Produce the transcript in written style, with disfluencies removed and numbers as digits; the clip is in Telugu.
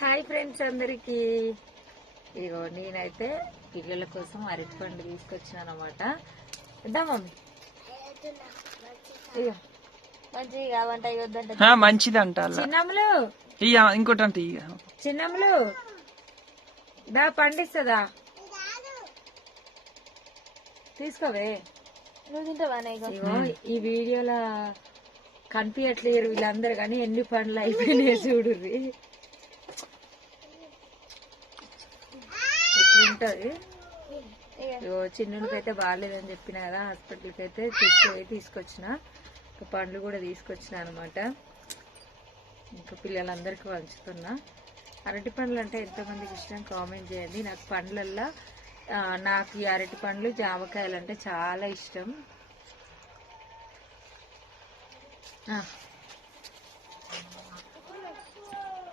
హాయ్ ఫ్రెండ్స్ అందరికి. ఇగో నేనైతే పిల్లల కోసం అరటిపండు తీసుకొచ్చిన అనమాట. ఇద్దా మమ్మీ, ఇగో మంచిగా కావంట, ఇవద్దంట, మంచిదంట. చిన్నములు ఇంకోటి అంటే చిన్నములు దా పండిస్తుందా, తీసుకోవే నువ్వు తింటావానే. ఇగో ఈ వీడియోలో కనిపించట్లేరు వీళ్ళందరూ, కానీ ఎన్ని పండ్లు అయిపోయినాయి చూడుర్రి. ఇట్లుంటది. ఇగో చిన్నులకైతే బాగాలేదని చెప్పిన కదా, హాస్పిటల్కి అయితే తీసుకొచ్చిన. పండ్లు కూడా తీసుకొచ్చిన అనమాట. ఇంకా పిల్లలందరికీ పంచుతున్నా. అరటి పండ్లు అంటే ఎంతోమందికి ఇష్టం, కామెంట్ చేయండి. నాకు పండ్లల్లో నాకు ఈ అరటి పండ్లు జామకాయలు అంటే చాలా ఇష్టం.